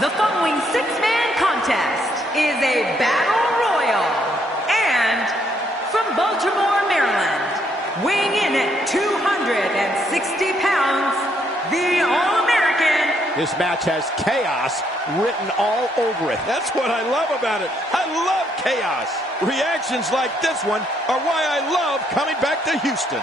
The following six-man contest is a battle royal. And from Baltimore, Maryland, weighing in at 260 pounds, the All-American. This match has chaos written all over it. That's what I love about it. I love chaos. Reactions like this one are why I love coming back to Houston.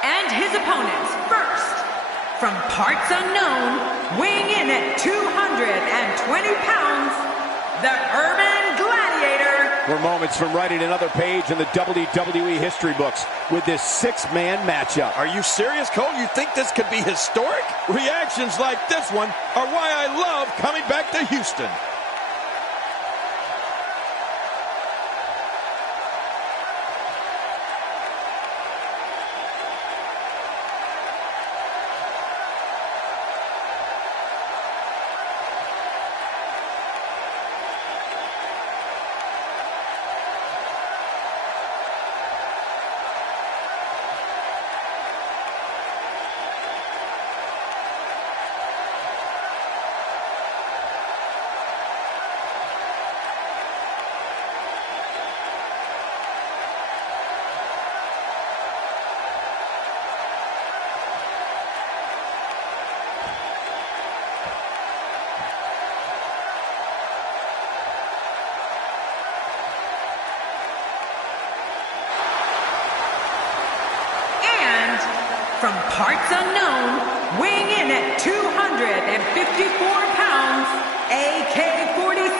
And his opponents, first, from parts unknown, weighing in at 220 pounds, the Urban Gladiator. We're moments from writing another page in the WWE history books with this six-man matchup. Are you serious, Cole? You think this could be historic? Reactions like this one are why I love coming back to Houston. From parts unknown, weighing in at 254 pounds, AK-47.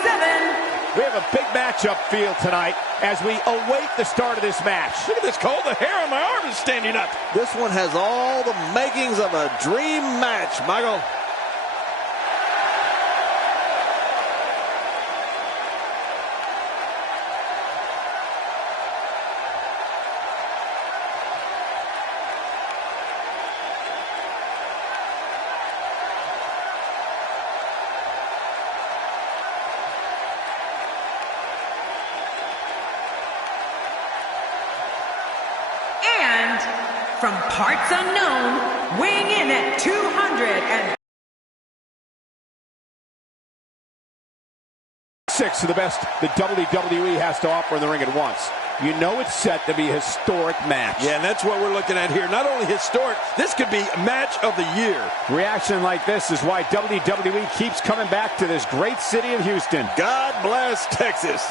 We have a big matchup field tonight as we await the start of this match. Look at this, Cole. The hair on my arm is standing up. This one has all the makings of a dream match, Michael. And from parts unknown, weighing in at 200 six of the best the WWE has to offer in the ring at once. You know it's set to be a historic match. Yeah, and that's what we're looking at here. Not only historic, this could be match of the year. Reaction like this is why WWE keeps coming back to this great city of Houston. God bless Texas.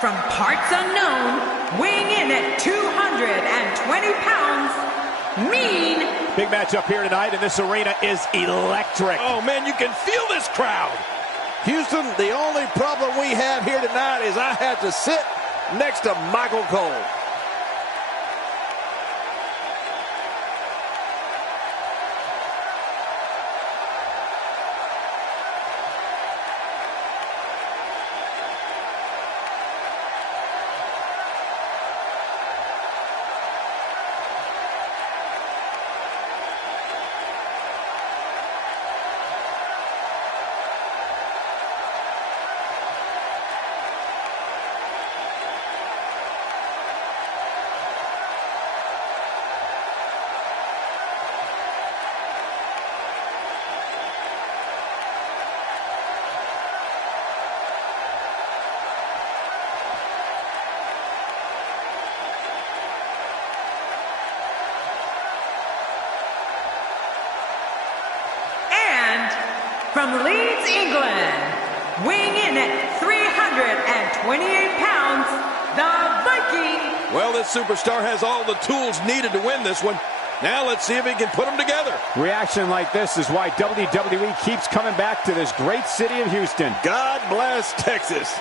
From parts unknown, weighing in at 220 pounds, Mean. Big matchup here tonight, and this arena is electric. Oh, man, you can feel this crowd. Houston, the only problem we have here tonight is I have to sit next to Michael Cole. from Leeds, England, weighing in at 328 pounds, the Viking. Well, this superstar has all the tools needed to win this one. Now let's see if he can put them together. Reaction like this is why WWE keeps coming back to this great city of Houston. God bless Texas.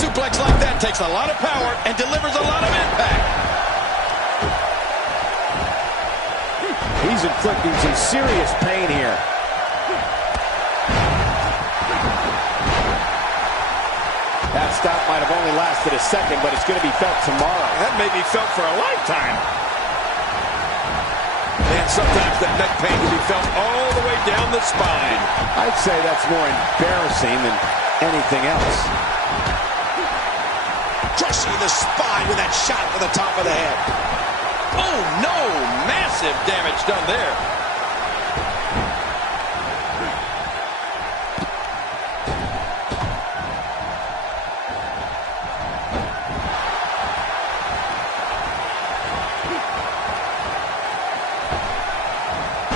Suplex like that takes a lot of power and delivers a lot of impact. He's inflicting some serious pain here. That stop might have only lasted a second, but it's going to be felt tomorrow. That may be felt for a lifetime. Man, sometimes that neck pain can be felt all the way down the spine. I'd say that's more embarrassing than anything else. Crushing the spine with that shot to the top of the head. Oh, no! Massive damage done there.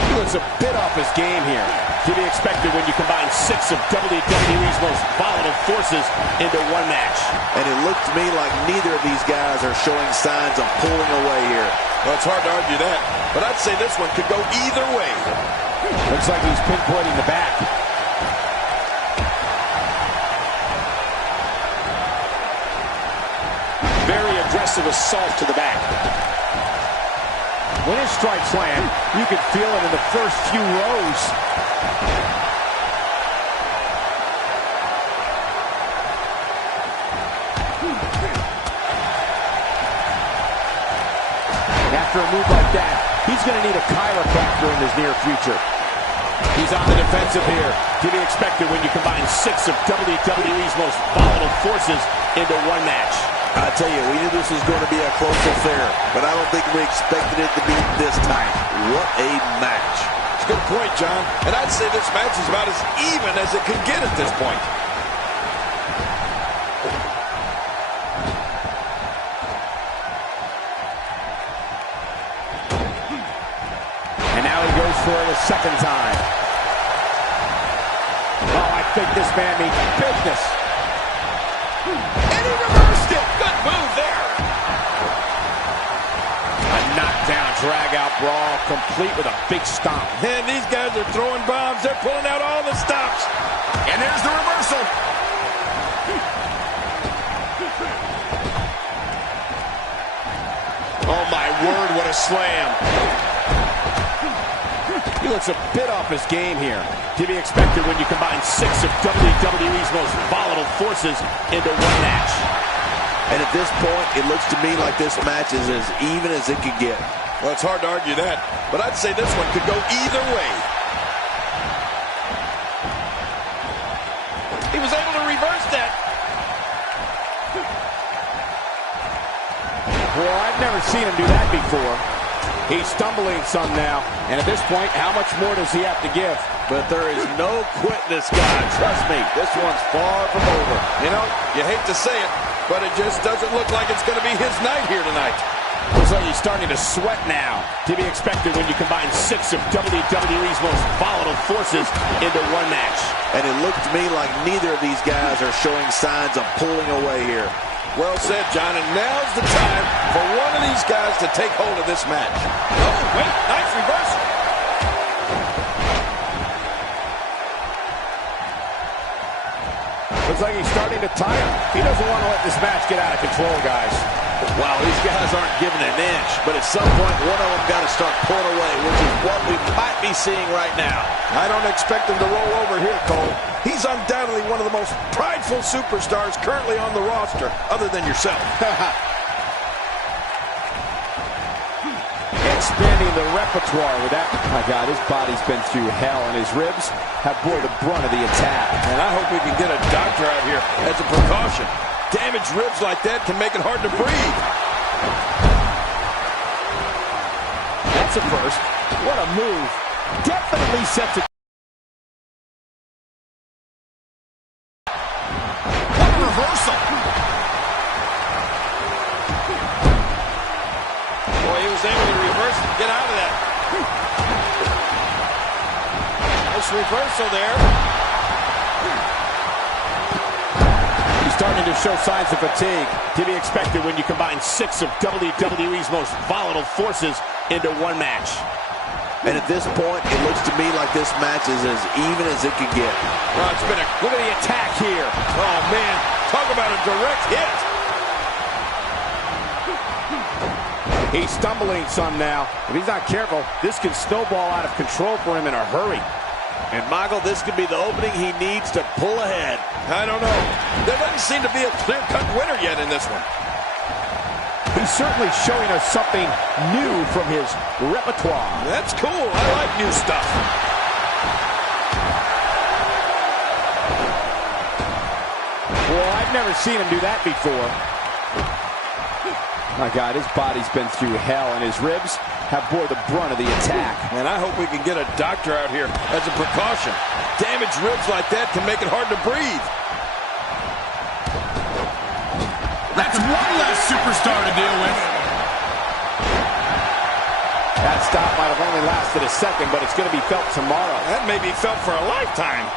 He looks a bit off his game here. To be expected when you combine 6 of WWE's most volatile forces into one match. And it looked to me like neither of these guys are showing signs of pulling away here. Well, it's hard to argue that, but I'd say this one could go either way. Looks like he's pinpointing the back. Very aggressive assault to the back. When his strikes land, you can feel it in the first few rows. After a move like that, he's going to need a chiropractor in his near future. He's on the defensive here. To be expected when you combine 6 of WWE's most volatile forces into one match. I tell you, we knew this was going to be a close affair, but I don't think we expected it to be this tight. What a match. It's a good point, John. And I'd say this match is about as even as it could get at this point. And now he goes for it a second time. Oh, I think this man means business. And he reversed it. Good move there. A knockdown, drag-out brawl, complete with a big stomp. And these guys are throwing bombs. They're pulling out all the stops. And there's the reversal. Oh, my word, what a slam. He looks a bit off his game here. To be expected when you combine 6 of WWE's most volatile forces into one match. And at this point, it looks to me like this match is as even as it could get. Well, it's hard to argue that, but I'd say this one could go either way. He was able to reverse that. Well, I've never seen him do that before. He's stumbling some now, and at this point, how much more does he have to give? But there is no quitting this guy. Trust me, this one's far from over. You know, you hate to say it, but it just doesn't look like it's going to be his night here tonight. Looks like he's starting to sweat now. To be expected when you combine 6 of WWE's most volatile forces into one match. And it looked to me like neither of these guys are showing signs of pulling away here. Well said, John, and now's the time for one of these guys to take hold of this match. Oh, wait, nice reversal. Looks like he's starting to tire. He doesn't want to let this match get out of control, guys. Wow, these guys aren't giving an inch, but at some point, one of them got to start pulling away, which is what we might be seeing right now. I don't expect him to roll over here, Cole. He's undoubtedly one of the most prideful superstars currently on the roster, other than yourself. Expanding the repertoire with that. My God, his body's been through hell, and his ribs have bore the brunt of the attack. And I hope we can get a doctor out here as a precaution. Damaged ribs like that can make it hard to breathe. That's a first. What a move. Definitely sets it. What a reversal. Boy, he was able to reverse and get out of that. Nice reversal there. Starting to show signs of fatigue, to be expected when you combine 6 of WWE's most volatile forces into one match. And at this point, it looks to me like this match is as even as it could get. Oh, it's been look at the attack here. Oh, man. Talk about a direct hit. He's stumbling some now. If he's not careful, this can snowball out of control for him in a hurry. And, Michael, this could be the opening he needs to pull ahead. I don't know. There doesn't seem to be a clear-cut winner yet in this one. He's certainly showing us something new from his repertoire. That's cool. I like new stuff. Well, I've never seen him do that before. My God, his body's been through hell, and his ribs have bore the brunt of the attack. And I hope we can get a doctor out here as a precaution. Damaged ribs like that can make it hard to breathe. That's one less superstar to deal with. That stop might have only lasted a second, but it's going to be felt tomorrow. That may be felt for a lifetime.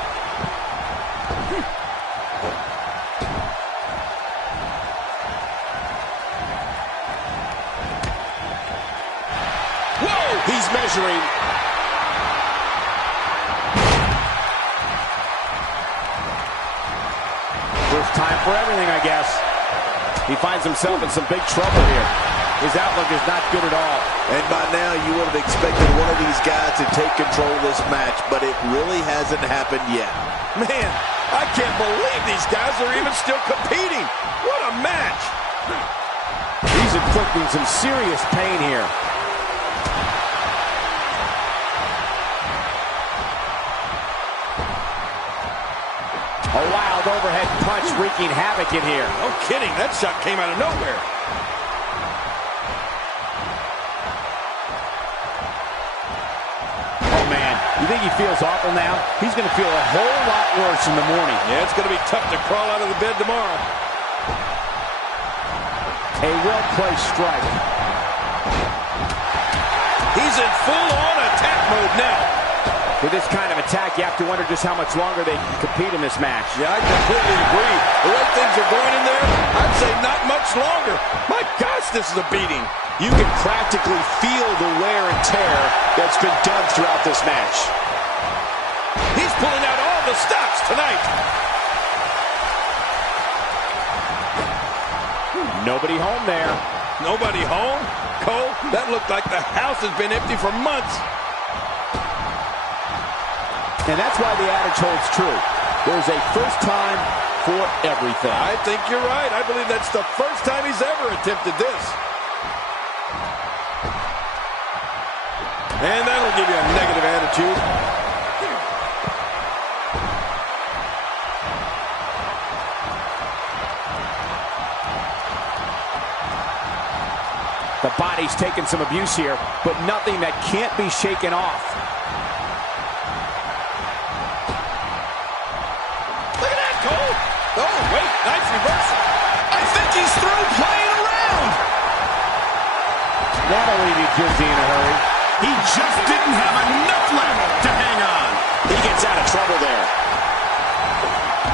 Whoa! He's measuring. First time for everything, I guess. He finds himself in some big trouble here. His outlook is not good at all. And by now, you would have expected one of these guys to take control of this match, but it really hasn't happened yet. Man, I can't believe these guys are even still competing. What a match. He's inflicting some serious pain here. A wild overhead punch wreaking havoc in here. No kidding, that shot came out of nowhere. Oh, man, you think he feels awful now? He's going to feel a whole lot worse in the morning. Yeah, it's going to be tough to crawl out of the bed tomorrow. A well-placed strike. He's in full-on attack mode now. With this kind of attack, you have to wonder just how much longer they can compete in this match. Yeah, I completely agree. The way things are going in there, I'd say not much longer. My gosh, this is a beating. You can practically feel the wear and tear that's been done throughout this match. He's pulling out all the stops tonight. Nobody home there. Nobody home? Cole, that looked like the house has been empty for months. And that's why the adage holds true. There's a first time for everything. I think you're right. I believe that's the first time he's ever attempted this. And that'll give you a negative attitude. The body's taken some abuse here, but nothing that can't be shaken off. Look at that, Cole. Oh, wait, nice reversal. I think he's through playing around. That'll leave you dizzy in a hurry. He just didn't have enough left to hang on. He gets out of trouble there.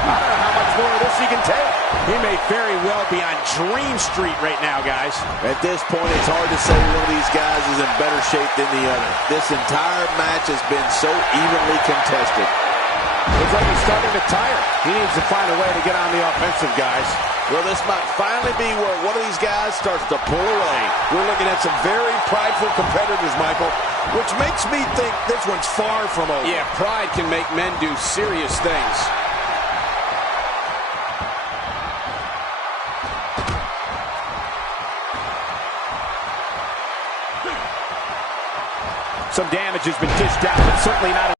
I don't know how much more of this he can take. He may very well be on Dream Street right now, guys. At this point, it's hard to say one of these guys is in better shape than the other. This entire match has been so evenly contested. Looks like he's starting to tire. He needs to find a way to get on the offensive, guys. Well, this might finally be where one of these guys starts to pull away. We're looking at some very prideful competitors, Michael, which makes me think this one's far from over. Yeah, pride can make men do serious things. Some damage has been dished out, but certainly not.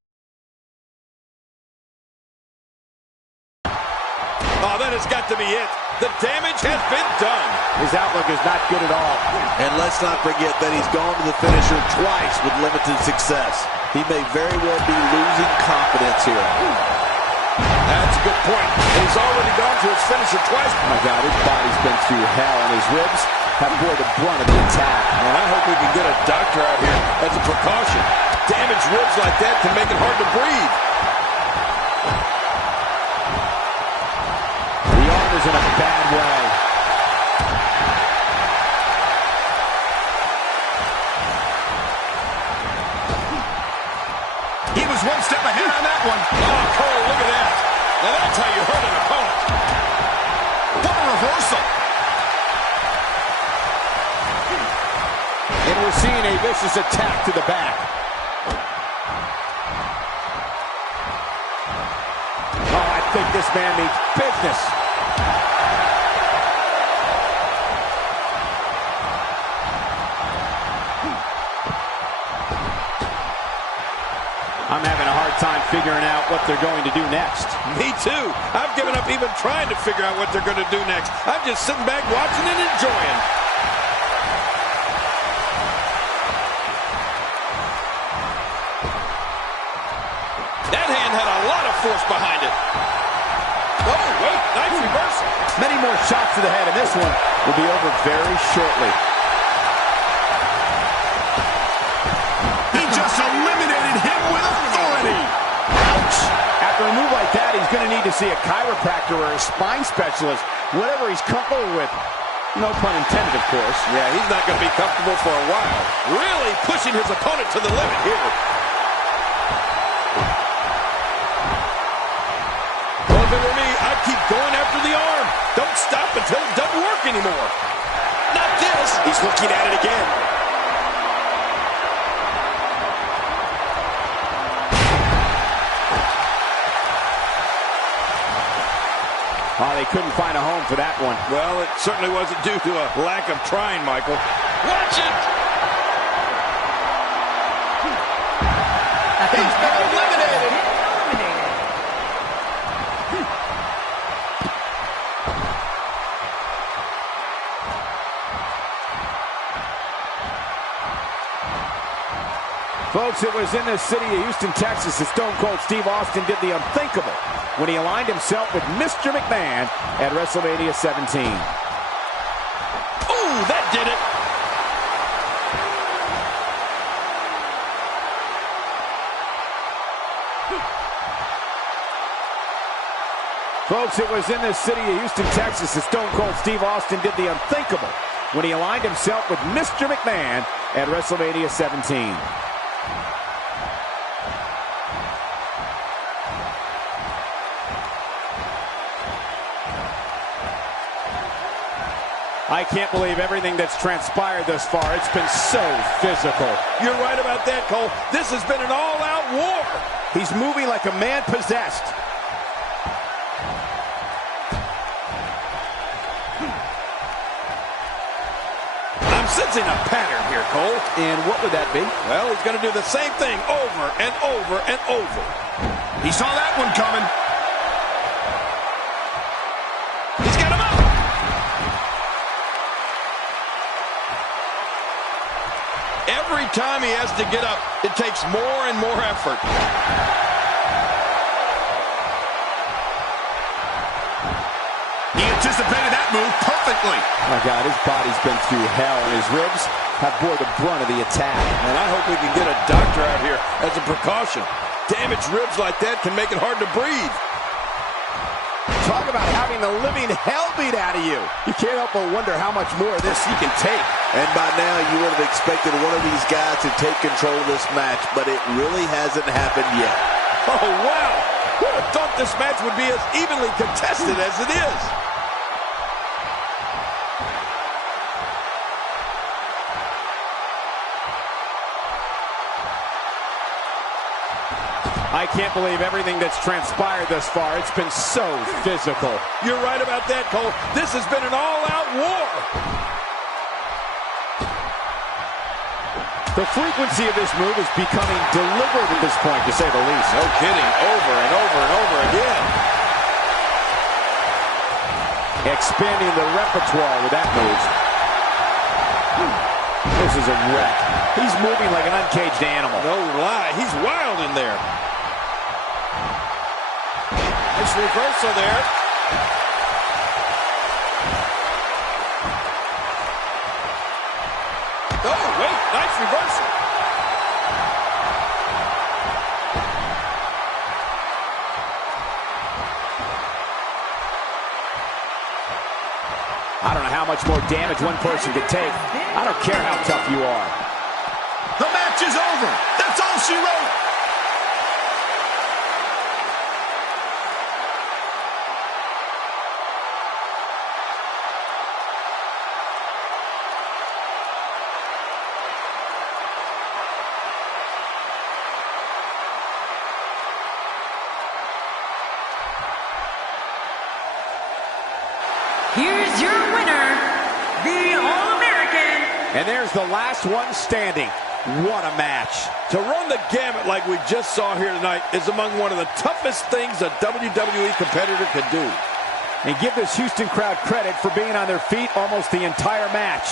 Oh, that has got to be it. The damage has been done. His outlook is not good at all. And let's not forget that he's gone to the finisher twice with limited success. He may very well be losing confidence here. That's a good point. He's already gone to his finisher twice. Oh my God, his body's been through hell, and his ribs have bore the brunt of the attack. And I hope we can get a doctor out here as a precaution. Damaged ribs like that can make it hard to breathe. The arm is in a bad way. He was one step ahead on that one. Oh, Cole, look at that. Now that's how you hurt an opponent. What a reversal. And we're seeing a vicious attack to the back. Oh, I think this man means business. I'm having a hard time figuring out what they're going to do next. Me too. I've given up even trying to figure out what they're going to do next. I'm just sitting back watching and enjoying. That hand had a lot of force behind it. Oh, wait, nice reversal. Many more shots to the head, and this one will be over very shortly. He just eliminated him with authority. Ouch! After a move like that, he's going to need to see a chiropractor or a spine specialist, whatever he's comfortable with. No pun intended, of course. Yeah, he's not going to be comfortable for a while. Really pushing his opponent to the limit here. Well, if it were me, I'd keep going after the arm. Don't stop until it doesn't work anymore. Not this. He's looking at it again. Oh, they couldn't find a home for that one. Well, it certainly wasn't due to a lack of trying, Michael. Watch it! He's been eliminated. Folks, it was in the city of Houston, Texas that Stone Cold Steve Austin did the unthinkable when he aligned himself with Mr. McMahon at WrestleMania 17. Ooh, that did it! Folks, it was in the city of Houston, Texas that Stone Cold Steve Austin did the unthinkable when he aligned himself with Mr. McMahon at WrestleMania 17. I can't believe everything that's transpired thus far. It's been so physical. You're right about that, Cole. This has been an all-out war. He's moving like a man possessed. I'm sensing a pattern here, Cole. And what would that be? Well, he's going to do the same thing over and over and over. He saw that one coming. He's got him up. Every time he has to get up, it takes more and more effort. He anticipated that move perfectly. Oh my God, his body's been through hell, and his ribs have bore the brunt of the attack. And I hope we can get a doctor out here as a precaution. Damaged ribs like that can make it hard to breathe. Talk about having the living hell beat out of you. You can't help but wonder how much more of this he can take. And by now, you would have expected one of these guys to take control of this match, but it really hasn't happened yet. Oh, wow. Who would have thought this match would be as evenly contested as it is? I can't believe everything that's transpired thus far. It's been so physical. You're right about that, Cole. This has been an all-out war. The frequency of this move is becoming deliberate at this point, to say the least. No kidding. Over and over and over again. Expanding the repertoire with that move. This is a wreck. He's moving like an uncaged animal. No lie. He's wild in there. Nice reversal there. Oh, wait. Nice reversal. I don't know how much more damage one person could take. I don't care how tough you are. The match is over. That's all she wrote. Here's your winner, the All-American. And there's the last one standing. What a match. To run the gamut like we just saw here tonight is among one of the toughest things a WWE competitor could do. And give this Houston crowd credit for being on their feet almost the entire match.